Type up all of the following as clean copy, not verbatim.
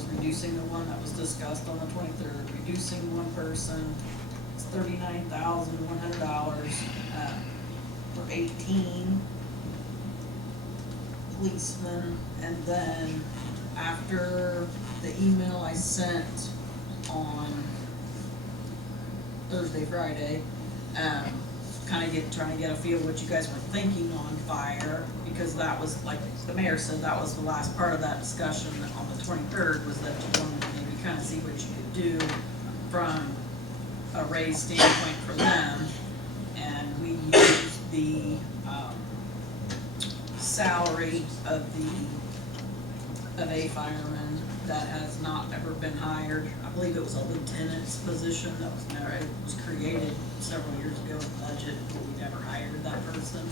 was reducing the one that was discussed on the 23rd, reducing one person. It's $39,100 for 18 policemen. And then after the email I sent on Thursday, Friday, trying to get a feel of what you guys were thinking on fire, because that was, like the mayor said, that was the last part of that discussion on the 23rd, was that you wanted to maybe kind of see what you could do from a raise standpoint for them. And we used the salary of a fireman that has not ever been hired. I believe it was a lieutenant's position that was never, it was created several years ago in the budget, but we never hired that person.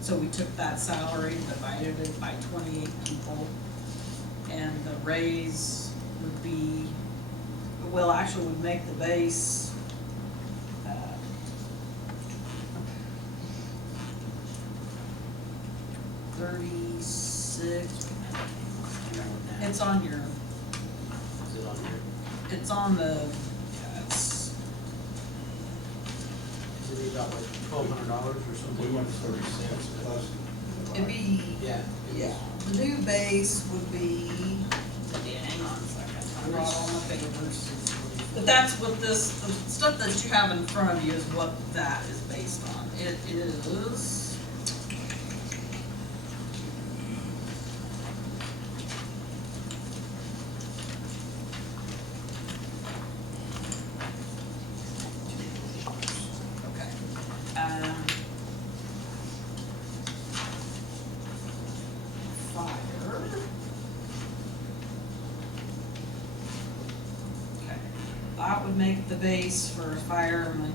So we took that salary, divided it by 28 people, and the raise would be, well, actually would make the base $36. It's on your. Is it on here? It's on the. Yeah, it's. Is it about like $1,200 or something? We went 30 cents plus. It'd be. Yeah. Yeah. The new base would be. Yeah, hang on a second. I brought all my papers. But that's what this, the stuff that you have in front of you is what that is based on. It is. That would make the base for a fireman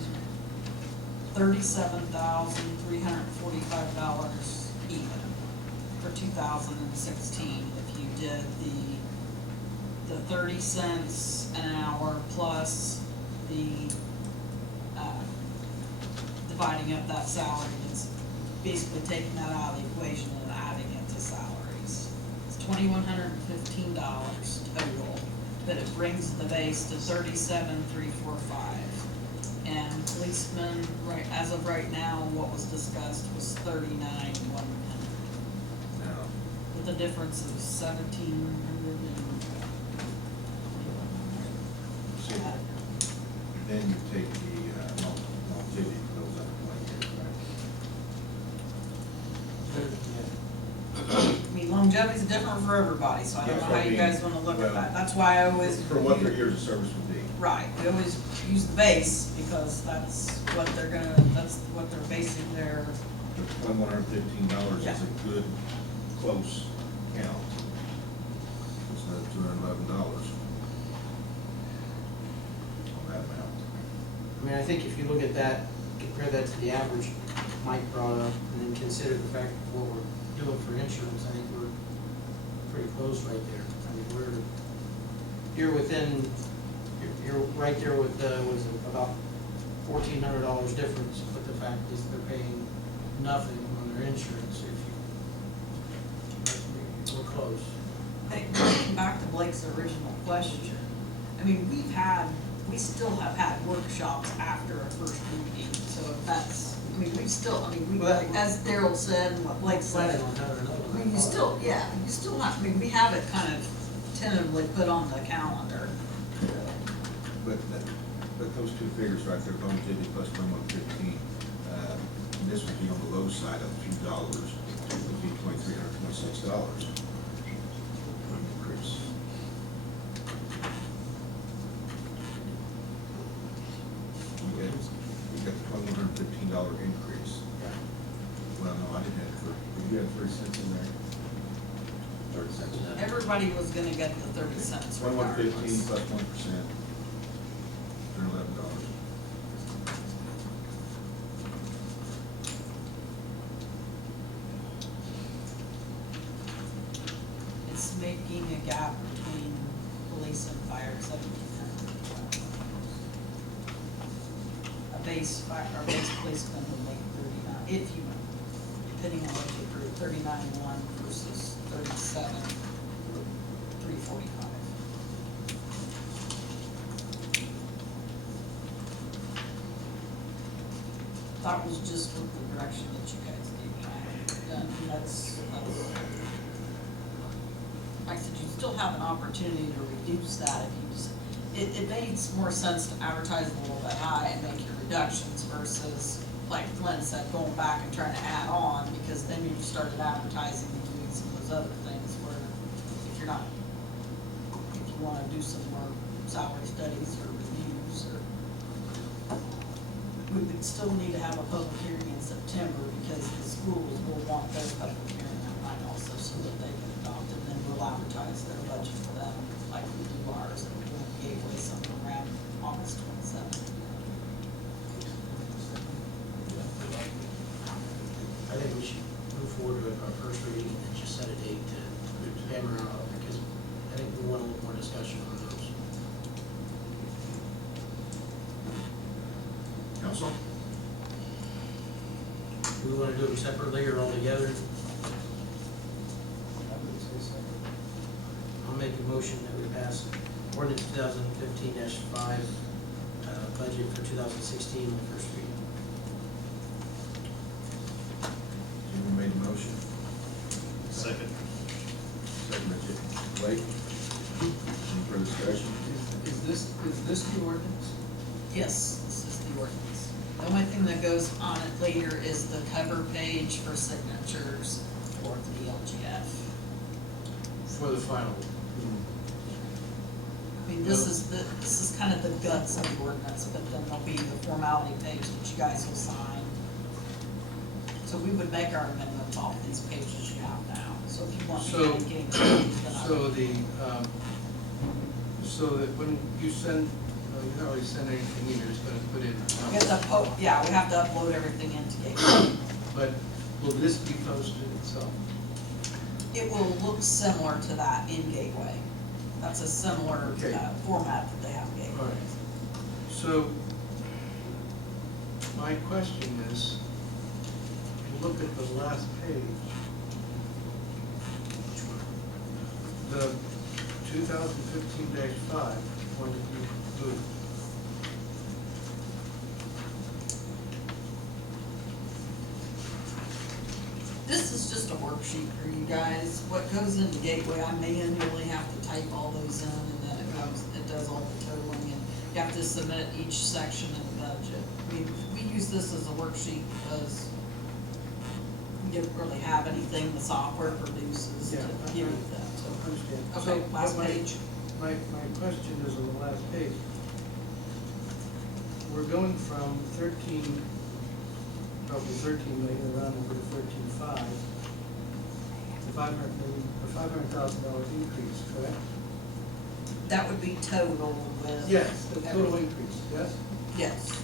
$37,345 even for 2016. If you did the 30 cents an hour plus the dividing up that salary, it's basically taking that out of the equation and adding it to salaries. It's $2,115 total. But it brings the base to $37,345, and policemen, right as of right now, what was discussed was $39,100, with a difference of $1,700 So then you take the longevity goes up 20 years, right? I mean, longevity is different for everybody, so I don't know how you guys want to look at that. That's why I always For what their years of service would be. right. We always use the base because that's what they're basing their. $1,115 Yeah. is a good, close count. Instead of $211 on that amount. I mean, I think if you look at that, compare that to the average Mike brought up, and then consider the fact of what we're doing for insurance, I think we're pretty close right there. I mean, you're you're right there with, was about $1,400 difference, but the fact is they're paying nothing on their insurance we're close. Hey, getting back to Blake's original question, I mean, we still have had workshops after our first meeting, so if that's, I mean, as Daryl said and what Blake said, I mean, you still have, I mean, we have it kind of tentatively put on the calendar. But those two figures right there, longevity plus 1,115, this would be on the low side of a few dollars. It would be $2,326 increase. We got the $1,215 increase. Well, no, I didn't have you had 30 cents in there. 30 cents. Everybody was gonna get the 30 cents regardless. 1,115 plus 1%. $11. It's making a gap between police and fire of $1,700. A base policeman would make 39, if you, depending on what you approve, 39,100 versus 37,345. that was just with the direction that you guys gave me. And that's, like I said, you still have an opportunity to reduce that if you just, it makes more sense to advertise a little bit high and make your reductions versus, like Glenn said, going back and trying to add on, because then you've started advertising and doing some of those other things where if you're not, if you wanna do some more salary studies or reviews or, we would still need to have a public hearing in September because the schools will want their public hearing that night also so that they can adopt it, and then we'll advertise their budget for them like we do ours, and we'll gateway something around August 27th. I think we should move forward with our first reading and just set a date to hammer out, because I think we want a little more discussion on those. Council? Do we want to do them separately or all together? I'll make a motion that we pass ordinance 2015-5, budget for 2016 on the first reading. Anyone made the motion? Second. Second by Blake. Any further discussion? Is this the ordinance? Yes, this is the ordinance. The only thing that goes on it later is the cover page for signatures for the LGF. For the final. I mean, this is kind of the guts of the ordinance, but then there'll be the formality page that you guys will sign. So we would make our amendments off these pages you have now. So if you want to So- get any changes, then I So would. the, so that when you send, you're not really sending anything in, you're just gonna put in. We have to we have to upload everything into Gateway. But will this be posted itself? It will look similar to that in Gateway. That's a similar Okay. format that they have in Gateway. All right. So, my question is, if you look at the last page, the 2015-5, one that you moved. This is just a worksheet for you guys. What goes into Gateway, I manually have to type all those in, and then it does all the totaling, and you have to submit each section in the budget. We use this as a worksheet because we didn't really have anything the software produces to Yeah, give you that, I so. understand. Okay, So, last but page. My question is on the last page. We're going from 13, probably 13 million, around number to 13.5, to 500 million, or $500,000 increase, correct? That would be total with. Yes, the total everything. increase, yes? Yes.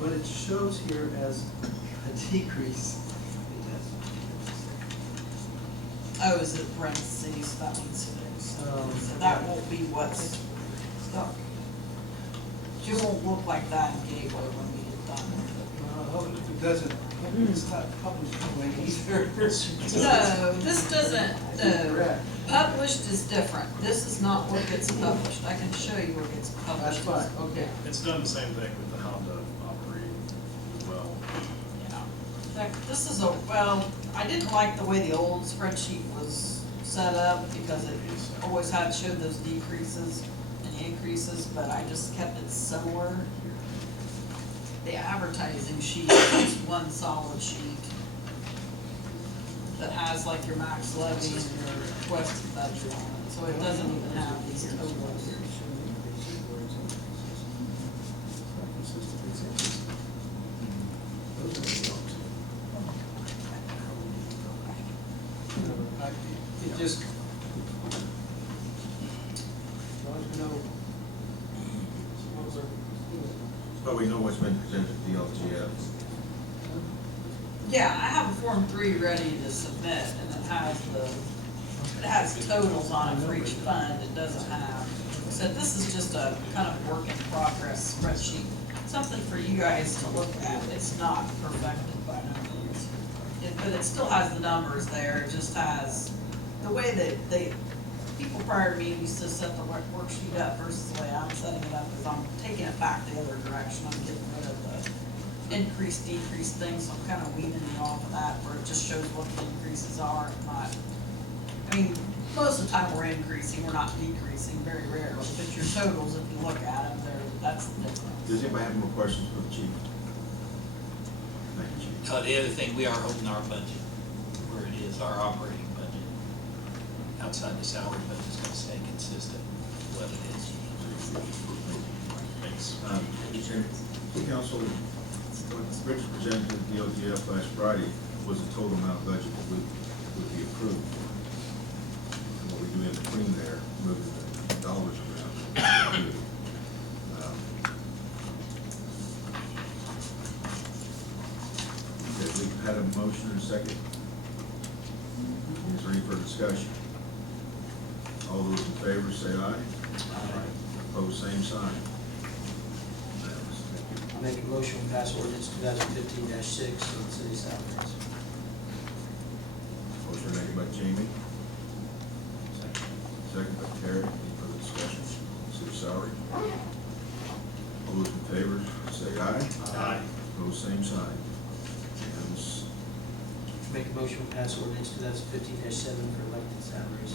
But it shows here as a decrease. Oh, is it parentheses? That one's fixed. Um, So that won't be what's stuck. It won't look like that in Gateway when we get done with it. It doesn't, it's not published anyway either. No, this doesn't, no. Correct. Published is different. This is not what gets published. I can show you what gets That's published. fine, okay. It's done the same thing with the Honda operating as well. Yeah. In fact, this is well, I didn't like the way the old spreadsheet was set up because it always had showed those decreases and increases, but I just kept it similar. The advertising sheet is one solid sheet that has like your max levy and your requested budget on it, so it doesn't even have these totals. It just, as long as we know what we're doing. But we know what's been presented to the LGF. Yeah, I have a Form 3 ready to submit, and it has totals on it for each fund. It doesn't have, so this is just a kind of work in progress spreadsheet, something for you guys to look at. It's not perfected by no means. But it still has the numbers there. It just has, the way that people prior to me used to set the worksheet up versus the way I'm setting it up is I'm taking it back the other direction. I'm getting rid of increase, decrease things, so I'm kind of weaning it off of that, where it just shows what the increases are, and not, I mean, most of the time we're increasing, we're not decreasing, very rarely, but your totals, if you look at them, that's the difference. Does anybody have more questions for the chief? Thank you, chief. The other thing, we are holding our budget where it is, our operating budget. Outside the salary budget is gonna stay consistent, what it is. Thanks. Council, what Rich presented to the DOTF last Friday was the total amount of budget that would be approved. And what we do in between there, moving the dollars around. Okay, we've had a motion and a second. Is there any further discussion? All those in favor say aye. Aye. Opposed, same sign. Unanimous. Thank you. I'll make a motion to pass ordinance 2015-6 on city salaries. Motion made by Jamie. Second by Terry. Any further discussion? City salary. All those in favor say aye. Aye. Opposed, same sign. Unanimous. Make a motion to pass ordinance 2015-7 for elected salaries.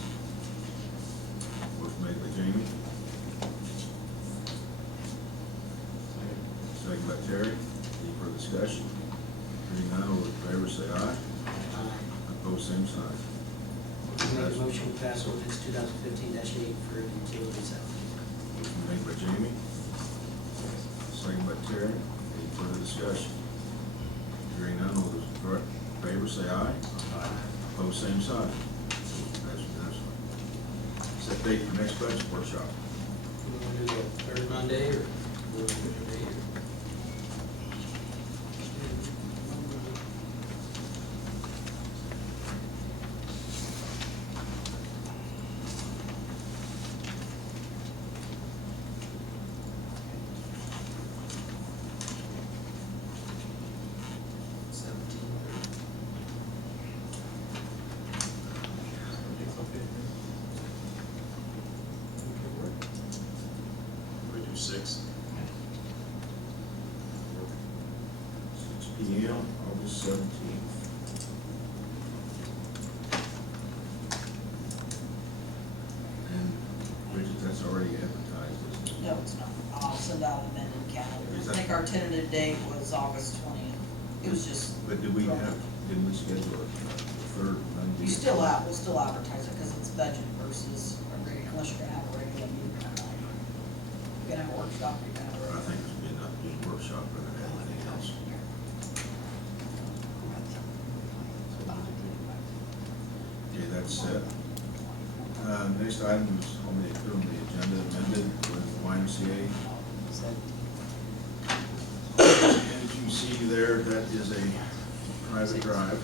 Motion made by Jamie. Second by Terry. Any further discussion? Hearing none, all those in favor say aye. Aye. Opposed, same sign. Make a motion to pass ordinance 2015-8 for utility salaries. Motion made by Jamie. Second by Terry. Any further discussion? Hearing none, all those in favor say aye. Aye. Opposed, same sign. Passed unanimously. Set date for next budget workshop. We want to do the third Monday, or we'll do it later? We do 6. 6 P.M., August 17th. And Bridget, that's already advertised, isn't it? No, it's not. I'll send out an amended calendar. Is I that- think our tentative date was August 20th. It was just. But didn't we schedule a third Monday? We'll still advertise it, because it's budget versus, unless you're gonna have a regular meeting. You're gonna have a workshop, you're gonna have a I regular. think it's been a big workshop rather than anything else. Okay, that's set. Next item is on the agenda, amended with YMCA. As you see there, that is a private drive.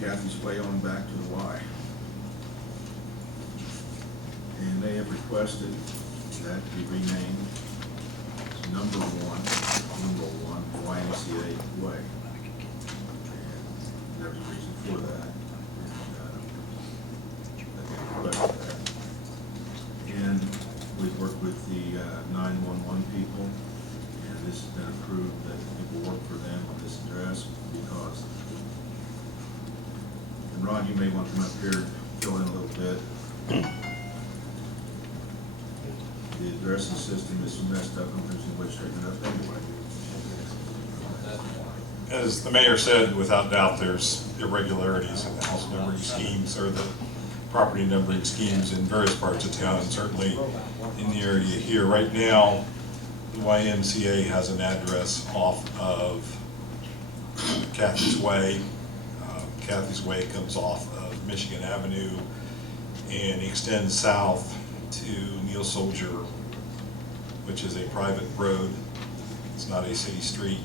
Kathy's way on back to the Y. And they have requested that be renamed as number 1 YMCA Way. And there's a reason for that. They requested that. And we've worked with the 911 people, and this has been approved that it will work for them on this address because, and Ron, you may want to come up here and fill in a little bit. The addressing system is so messed up, and there's no way to straighten it up anyway. As the mayor said, without doubt, there's irregularities in the house numbering schemes or the property numbering schemes in various parts of town, and certainly in the area here. Right now, the YMCA has an address off of Kathy's Way. Kathy's Way comes off of Michigan Avenue and extends south to Neil Soldier, which is a private road. It's not a city street.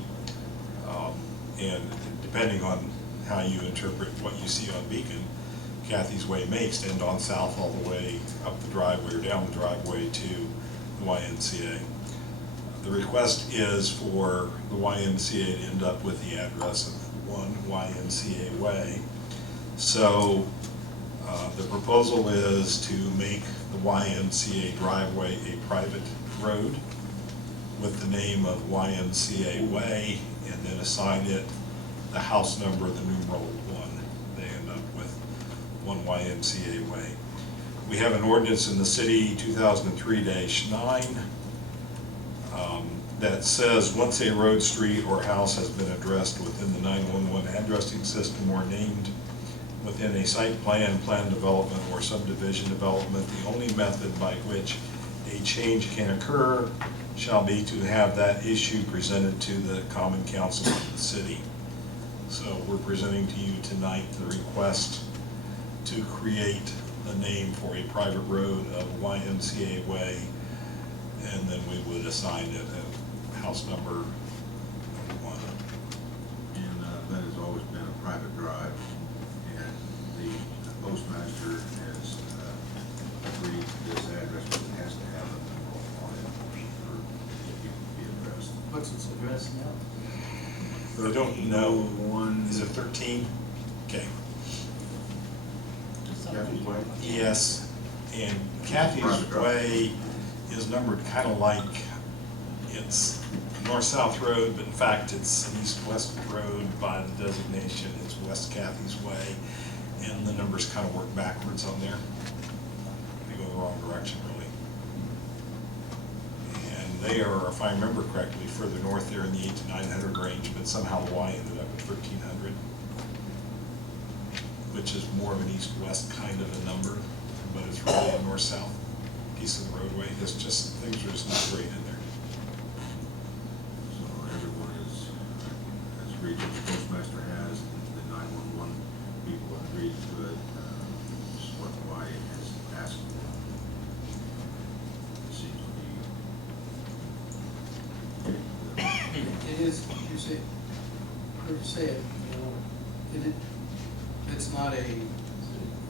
And depending on how you interpret what you see on Beacon, Kathy's Way may extend on south all the way up the driveway or down the driveway to the YMCA. The request is for the YMCA to end up with the address of 1 YMCA Way. So the proposal is to make the YMCA driveway a private road with the name of YMCA Way, and then assign it the house number, the numeral 1. They end up with 1 YMCA Way. We have an ordinance in the city, 2003-9, that says once a road, street, or house has been addressed within the 911 addressing system or named within a site plan, plan development, or subdivision development, the only method by which a change can occur shall be to have that issue presented to the common council of the city. So we're presenting to you tonight the request to create the name for a private road of YMCA Way, and then we would assign it a house number 1. And that has always been a private drive, and the postmaster has agreed to this address, but it has to have a number on it for it to be addressed. What's its address now? I don't know, 1301. is it 13? Okay. Kathy's Way? Yes, and Kathy's Private drive. Way is numbered kind of like it's north-south road, but in fact it's an east-west road by the designation. It's West Kathy's Way, and the numbers kind of work backwards on there. They go the wrong direction, really. And they are, if I remember correctly, further north there in the 800 to 900 range, but somehow the Y ended up at 1300. Which is more of an east-west kind of a number, but it's really a north-south piece of the roadway. It's just, things are just not great in there. So everyone has agreed, the postmaster has, the 911 people have agreed to it, just what the Y has asked for. It seems to be. It is, you say, heard you say it, it's not a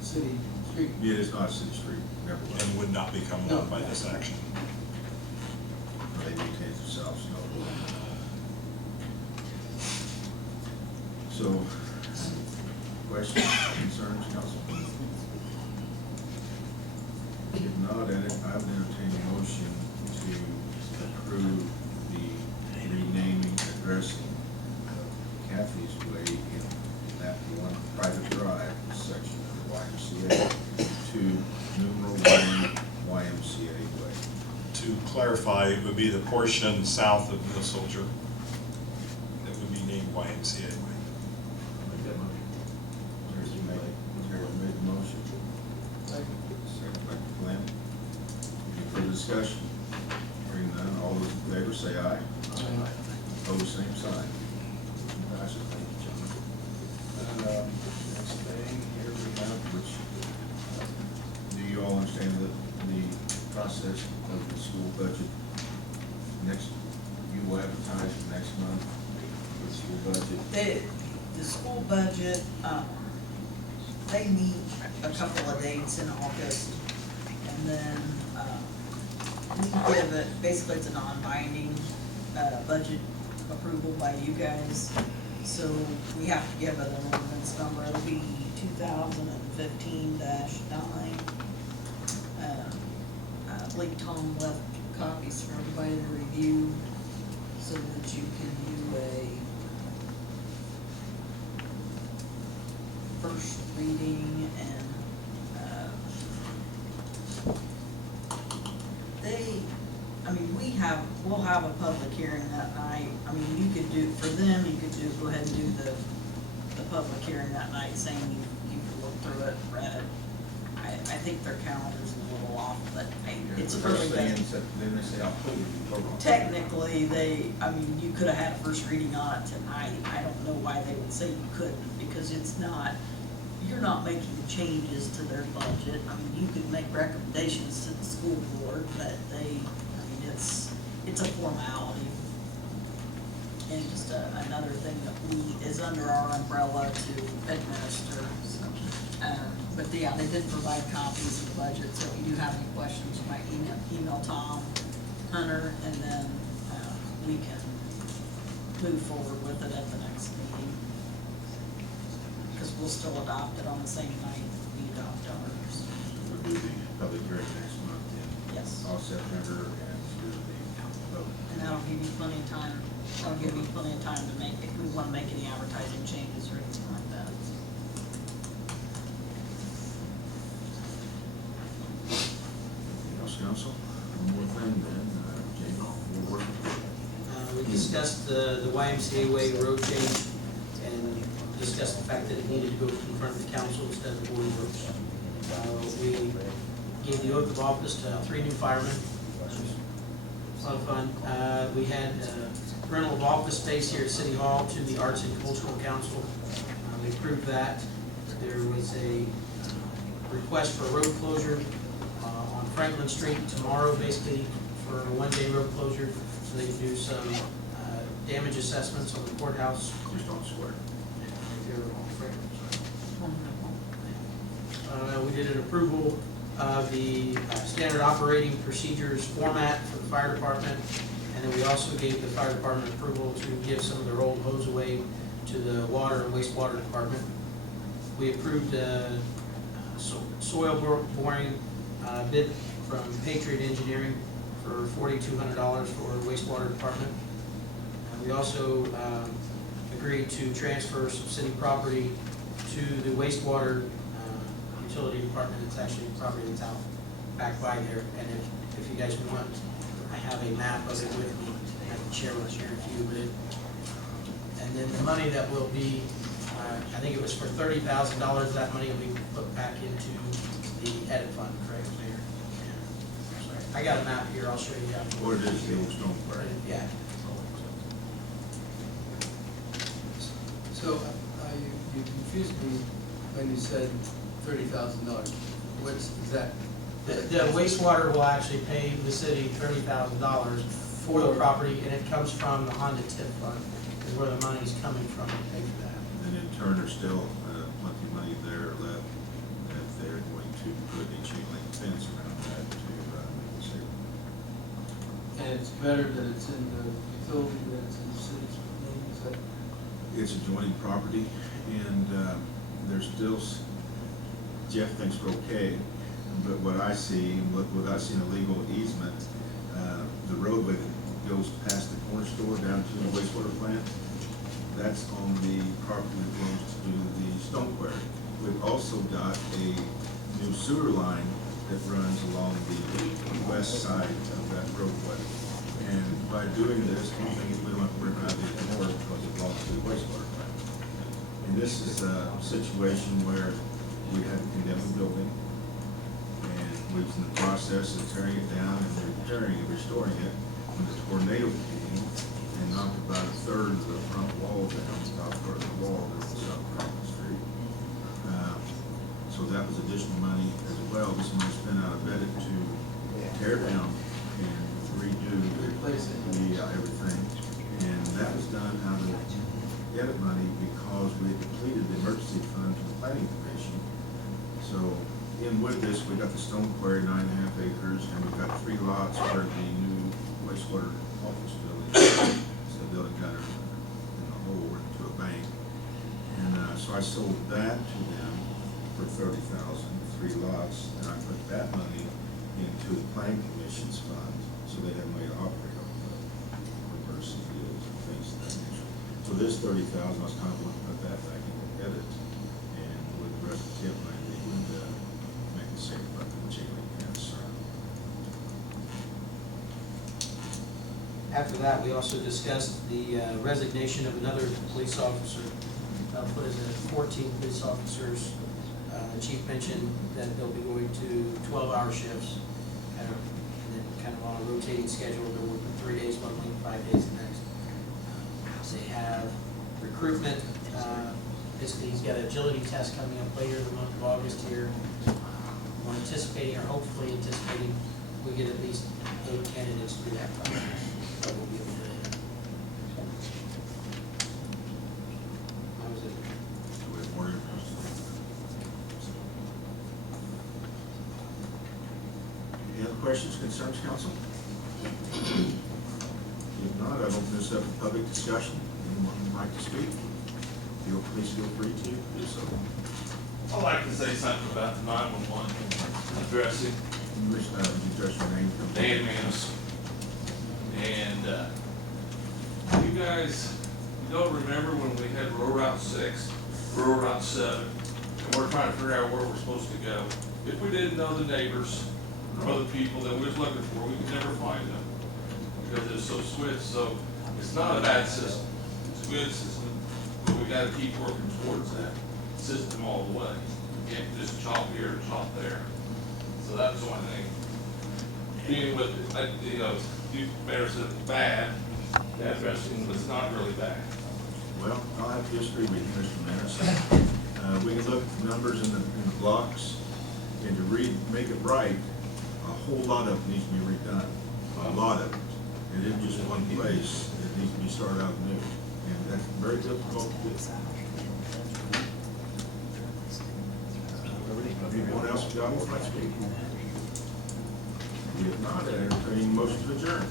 city street. Yeah, it's not a city street, never was. And would not become one by this action. They maintain themselves, no. So, questions, concerns, council? If not, I would entertain a motion to approve the renaming, addressing of Kathy's Way in that one private drive section of the YMCA to numeral 1 YMCA Way. To clarify, it would be the portion south of Mill Soldier that would be named YMCA Way. Make that motion. Terry made the motion. Second by Glenn. Any further discussion? Hearing none, all those in favor say aye. Opposed, same sign. Passes. Thank you, John. Next thing here we have, which, do you all understand the process of the school budget? Next, you will advertise for next month for the school budget. The school budget, they meet a couple of dates in August, and then, we give it, basically it's a non-binding, budget approval by you guys. So we have to give it an ordinance number, it'll be 2015-9. I believe Tom left copies for everybody to review, so that you can do a first reading and, we'll have a public hearing that night. I mean, you could do, for them, you could go ahead and do the public hearing that night, saying you could look through it, read it. I think their calendar's a little off, but it's early days. Then they say October, you vote on it. Technically, you could have had a first reading on it tonight. I don't know why they would say you couldn't, because you're not making changes to their budget. I mean, you could make recommendations to the school board, but it's a formality. And just another thing that is under our umbrella to administer, so. But yeah, they did provide copies of the budget, so if you do have any questions, you might email Tom Hunter, and then we can move forward with it at the next meeting. Because we'll still adopt it on the same night we adopt ours. We'll do the public hearing next month in Yes. all September and do the vote. And That'll give you plenty of time, that'll give you plenty of time to make, if we wanna make any advertising changes or anything like that. Anything else, council? One more thing then, Jamie, we're working. We discussed the YMCA way road change and discussed the fact that it needed to go in front of the council instead of the board of works. We gave the oath of office to 3 new firemen, which was a lot of fun. We had rental of office space here at City Hall to the Arts and Cultural Council. We approved that. There was a request for a road closure on Franklin Street tomorrow, basically for a 1-day road closure, so they can do some damage assessments on the courthouse. Just don't swear. We did an approval of the standard operating procedures format for the fire department, and then we also gave the fire department approval to give some of their old hose away to the water and wastewater department. We approved soil boring bid from Patriot Engineering for $4,200 for wastewater department. And we also agreed to transfer some city property to the wastewater utility department. It's actually property that's out back by there, and if you guys want, I have a map of it with me. I can share with you a few, but and then the money that will be, I think it was for $30,000, that money will be put back into the edit fund, correct, Mayor? Yeah. Sorry. I got a map here, I'll show you. What it is, the old stone quarry. Yeah. So, you confused me when you said $30,000. What's, is that? The wastewater will actually pay the city $30,000 for the property, and it comes from the Honda TIF fund, is where the money's coming from to pay for that. And in turn, there's still plenty of money there left that they're going to put a chain link fence around that to save. And it's better that it's in the utility than it's in the city's name, is that? It's adjoining property, and there's still, Jeff thinks we're okay, but what I see, without seeing a legal easement, the roadway that goes past the corner store down to the wastewater plant, that's on the property that belongs to the stone quarry. We've also got a new sewer line that runs along the west side of that roadway. And by doing this, one thing is we don't have to worry about it anymore because it belongs to the wastewater plant. And this is a situation where we had to condemn the building, and we was in the process of tearing it down and repairing and restoring it when the tornado came and knocked about a third of the front wall down, the top part of the wall that was up Franklin Street. So that was additional money as well. This money spent out of budget to tear down and redo Replace it. everything. And that was done out of edit money because we had depleted the emergency fund to the planning commission. So in with this, we got the stone quarry, 9.5 acres, and we've got 3 lots where the new wastewater office building, it's the building kind of in the hole into a bank. And so I sold that to them for $30,000, 3 lots, and I put that money into the planning commission's fund, so they had money to operate on the emergency deals and things of that nature. So this $30,000, I was kind of wanting to put that back into edit, and with the rest of the tip money, they would make the same about the chain link fence. After that, we also discussed the resignation of another police officer. Put as 14 police officers. The chief mentioned that they'll be going to 12-hour shifts, and then kind of on a rotating schedule. They're working 3 days one week, 5 days the next. They have recruitment. Basically, he's got an agility test coming up later in the month of August here. We're anticipating, or hopefully anticipating, we get at least 8 candidates through that process. That will be able to. That was it. So we have more information. Any other questions, concerns, council? If not, I'll open this up for public discussion. Anyone would like to speak? Please feel free to do so. I'd like to say something about the 911 addressing. Address your name. Dan Manis. And, you guys, you don't remember when we had Rural Route 6, Rural Route 7, and we're trying to figure out where we're supposed to go. If we didn't know the neighbors or other people that we was looking for, we could never find them because it's so switched. So it's not a bad system. It's a good system, but we gotta keep working towards that system all the way. You can't just chop here and chop there. So that's one thing. Dealing with, you know, you mayor said it's bad, that addressing, but it's not really bad. Well, I'll have to disagree with you, Mr. Menace. We can look at the numbers in the blocks, and to make it right, a whole lot of it needs to be redone. A lot of it. It isn't just one place, it needs to be started out new, and that's very difficult to do. Anyone else got more like speak? If not, I entertain motion to adjourn.